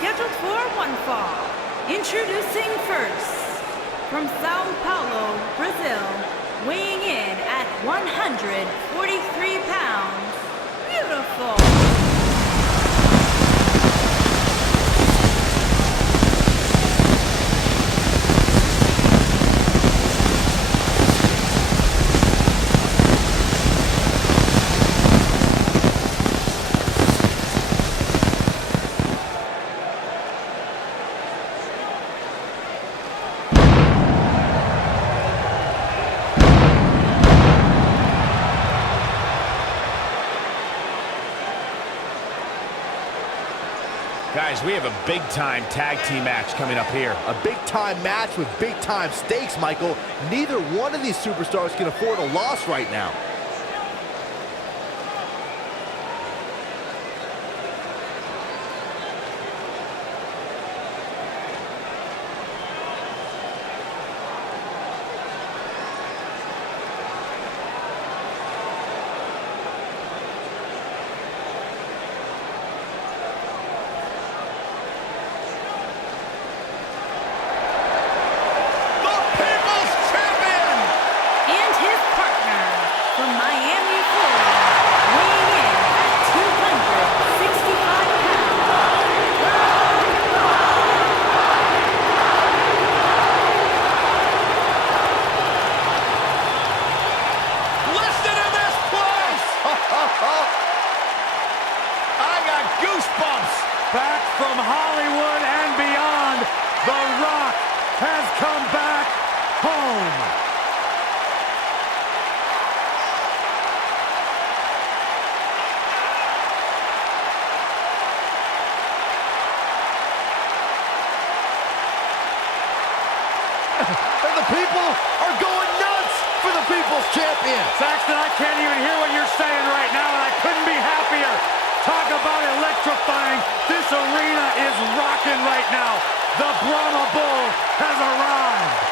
scheduled for one fall. Introducing first, from Sao Paulo, Brazil, weighing in at 143 pounds, beautiful. Guys, we have a big-time tag team match coming up here. A big-time match with big-time stakes, Michael. Neither one of these superstars can afford a loss right now. Back from Hollywood and beyond, The Rock has come back home. And the people are going nuts for the People's Champion. Saxton, I can't even hear what you're saying right now, and I couldn't be happier. Talk about electrifying. This arena is rocking right now. The Brahma Bull has arrived.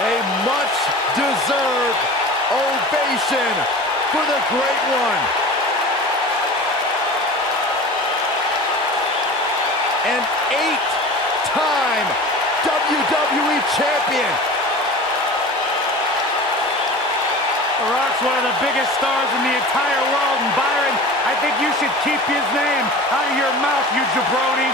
A much-deserved ovation for the Great One. An 8-time WWE Champion. The Rock's one of the biggest stars in the entire world, and Byron, I think you should keep his name out of your mouth, you jabroni.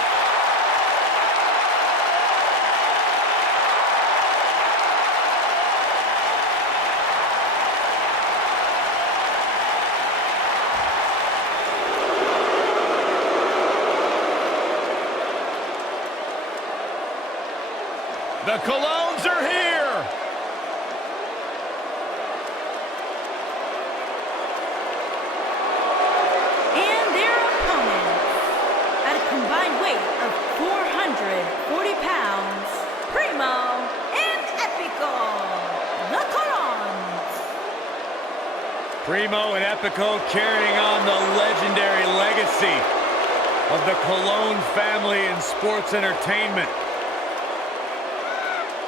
The Colognes are here! And their opponents, at a combined weight of 440 pounds, Primo and Epico, the Colognes. Primo and Epico carrying on the legendary legacy of the Colognes family in sports entertainment.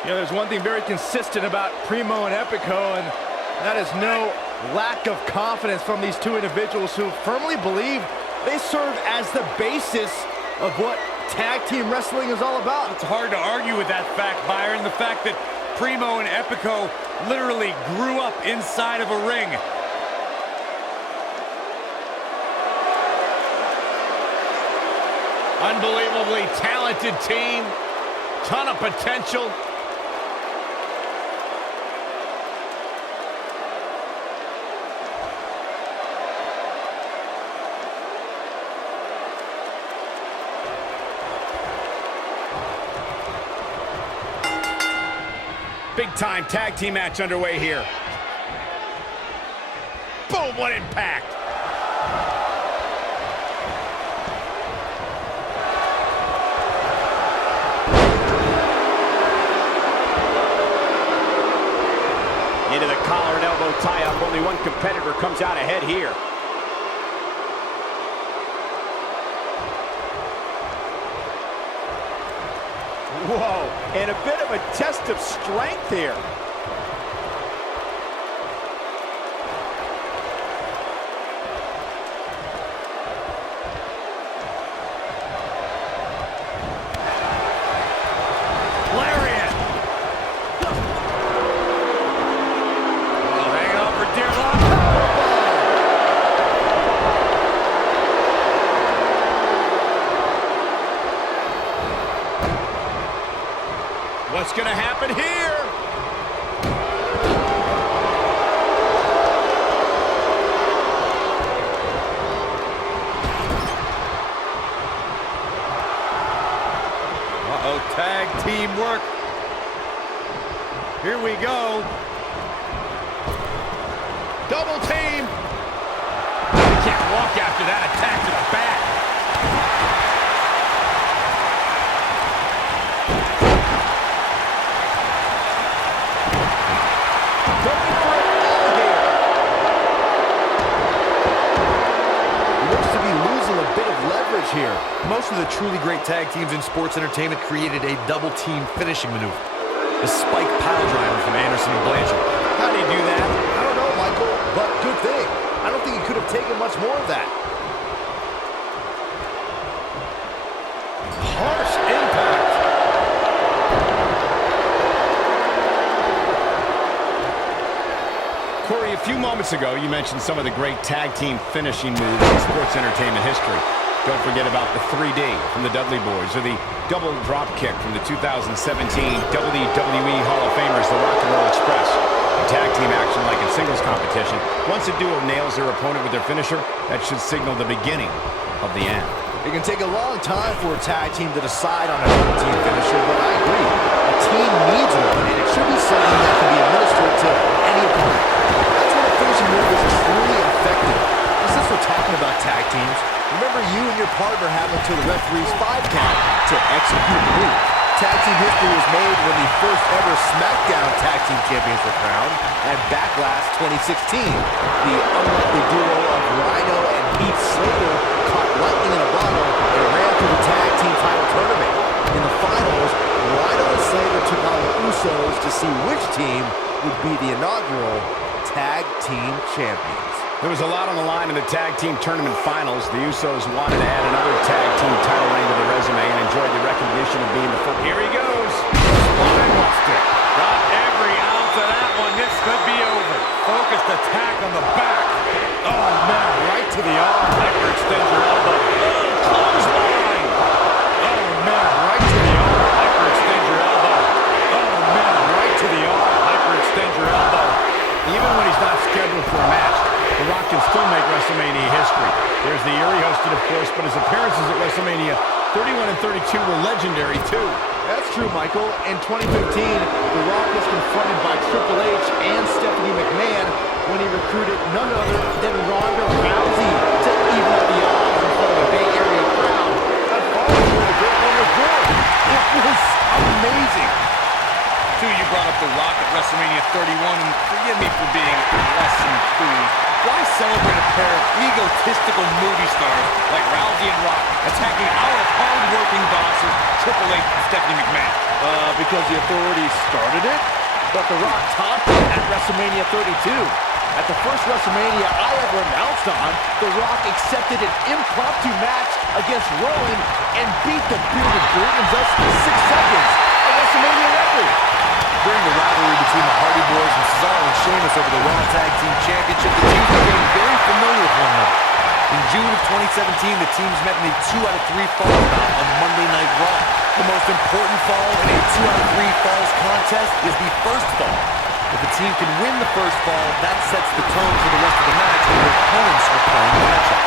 You know, there's one thing very consistent about Primo and Epico, and that is no lack of confidence from these two individuals who firmly believe they serve as the basis of what tag team wrestling is all about. It's hard to argue with that fact, Byron. The fact that Primo and Epico literally grew up inside of a ring. Unbelievably talented team, ton of potential. Big-time tag team match underway here. Boom, what impact! Into the collar and elbow tie-up. Only one competitor comes out ahead here. Whoa, and a bit of a test of strength here. Lariat. Oh, hanging on for dear life. What's going to happen here? Uh-oh, tag team work. Here we go. Double team. You can't walk after that attack to the back. Here. Most of the truly great tag teams in sports entertainment created a double team finishing maneuver. The spike pile driver from Anderson and Blanchard. How did he do that? I don't know, Michael, but good thing. I don't think he could have taken much more of that. Harsh impact. Corey, a few moments ago, you mentioned some of the great tag team finishing moves in sports entertainment history. Don't forget about the 3D from the Dudley Boys, or the double drop kick from the 2017 WWE Hall of Famers, the Rock and Roll Express. In tag team action, like in singles competition, once a duo nails their opponent with their finisher, that should signal the beginning of the end. It can take a long time for a tag team to decide on a double team finisher, but I agree. A team needs one, and it should be something that can be administered to any opponent. That's when a finishing move is truly effective. And since we're talking about tag teams, remember you and your partner have until the referee's 5 count to execute the move. Tag team history was made when the first ever SmackDown Tag Team Champions were crowned at Backlash 2016. The unlikely duo of Rhino and Heath Slater caught lightning in a bottle and ran through the tag team title tournament. In the finals, Rhino and Slater took on the Usos to see which team would be the inaugural Tag Team Champions. There was a lot on the line in the tag team tournament finals. The Usos wanted to add another tag team title reign to their resume and enjoyed the recognition of being the first. Here he goes. Spinebuster. Got every ounce of that one. This could be over. Focused attack on the back. Oh, man, right to the arm. Hyperextend your elbow. Clothesline. Oh, man, right to the arm. Hyperextend your elbow. Oh, man, right to the arm. Hyperextend your elbow. Even when he's not scheduled for a match, The Rock can still make WrestleMania history. There's the year he hosted, of course, but his appearances at WrestleMania 31 and 32 were legendary, too. That's true, Michael. In 2015, The Rock was confronted by Triple H and Stephanie McMahon when he recruited none other than Ronda Rousey to even up the odds in front of a Bay Area crowd. And following where the great one was born. It was amazing. Too, you brought up The Rock at WrestleMania 31, and forgive me for being less enthused. Why celebrate a pair of egotistical movie stars like Rousey and Rock attacking our hard-working bosses, Triple H and Stephanie McMahon? Because the authorities started it, but The Rock topped it at WrestleMania 32. At the first WrestleMania I ever announced on, The Rock accepted an impromptu match against Rowan and beat the bearded brute in just 6 seconds. A WrestleMania record. During the rivalry between the Hardy Boys and Cesaro and Sheamus over the Raw Tag Team Championship, the teams became very familiar with one another. In June of 2017, the teams met in a 2 out of 3 falls bout on Monday Night Raw. The most important fall in a 2 out of 3 falls contest is the first fall. If a team can win the first fall, that sets the tone for the rest of the match, and their opponents are playing the matchup.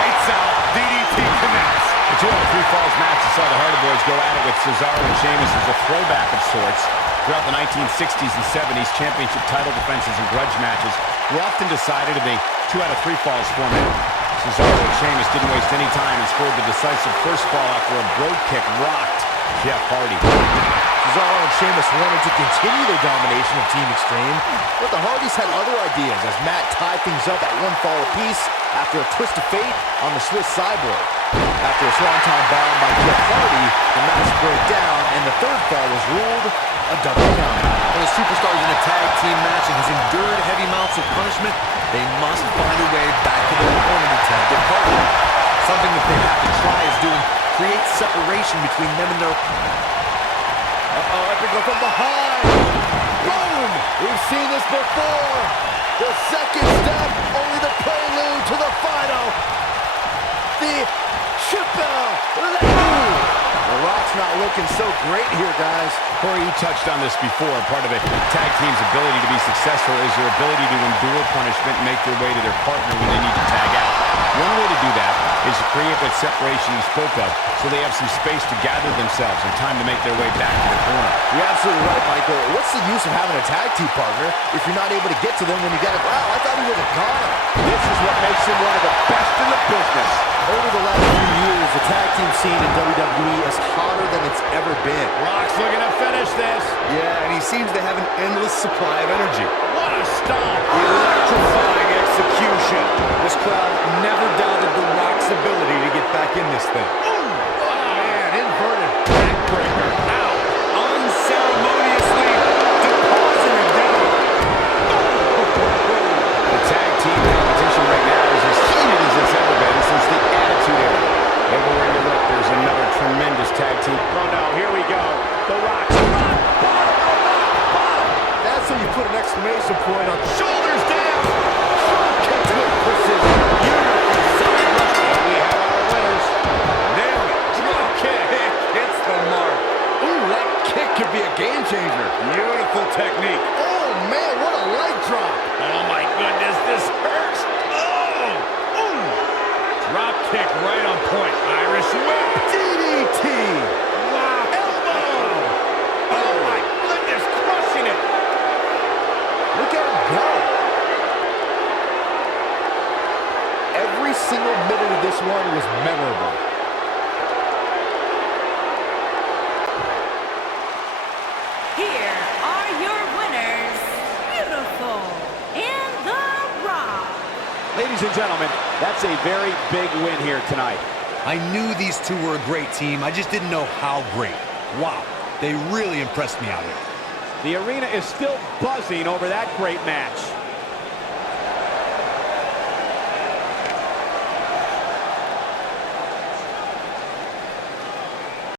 Lights out, DDT connects. The 2 out of 3 falls match saw the Hardy Boys go at it with Cesaro and Sheamus as a throwback of sorts. Throughout the 1960s and 70s, championship title defenses and grudge matches were often decided in a 2 out of 3 falls format. Cesaro and Sheamus didn't waste any time and scored the decisive first fall after a brogue kick rocked Jeff Hardy. Cesaro and Sheamus wanted to continue their domination of Team Extreme, but the Hardys had other ideas as Matt tied things up at 1 fall apiece after a twist of fate on the Swiss Cyborg. After a swanton bomb by Jeff Hardy, the match broke down, and the third is ruled a double count. When a superstar is in a tag team match and has endured heavy amounts of punishment, they must find a way back to their opponent and tag their partner. Something that they have to try is doing create separation between them and their... Epico from behind. Boom! We've seen this before. The second step, only the prelude to the final. The triple leg. The Rock's not looking so great here, guys. Corey, you touched on this before. Part of a tag team's ability to be successful is your ability to endure punishment and make their way to their partner when they need to tag out. One way to do that is to create that separation you spoke of so they have some space to gather themselves and time to make their way back to the corner. You're absolutely right, Michael. What's the use of having a tag team partner if you're not able to get to them when you get it? Wow, I thought he was a goner. This is what makes him one of the best in the business. Over the last few years, the tag team scene in WWE is hotter than it's ever been. Rock's looking to finish this. Yeah, and he seems to have an endless supply of energy. What a stop. Electrifying execution. This crowd never doubted The Rock's ability to get back in this thing. Man, inverted backbreaker. Now, unceremoniously deposited down. The tag team competition right now is as heated as it's ever been since the Attitude Era. Everywhere you look, there's another tremendous tag team. Oh no, here we go. The Rock's That's how you put an exclamation point on shoulders down. Kick with precision. beautiful side rush. And we have our winners. Nailed it. Drop kick. Hits the mark. Ooh, that kick could be a game changer. Beautiful technique. Oh, man, what a leg drop. Oh my goodness, this hurts. Oh! Ooh! Drop kick right on point. Irish whip. DDT. Wow. Elbow. Oh my goodness, crushing it. Look at him go. Every single minute of this one was memorable. Here are your winners, Beautiful and The Rock. Ladies and gentlemen, that's a very big win here tonight. I knew these two were a great team. I just didn't know how great. Wow, they really impressed me out here. The arena is still buzzing over that great match.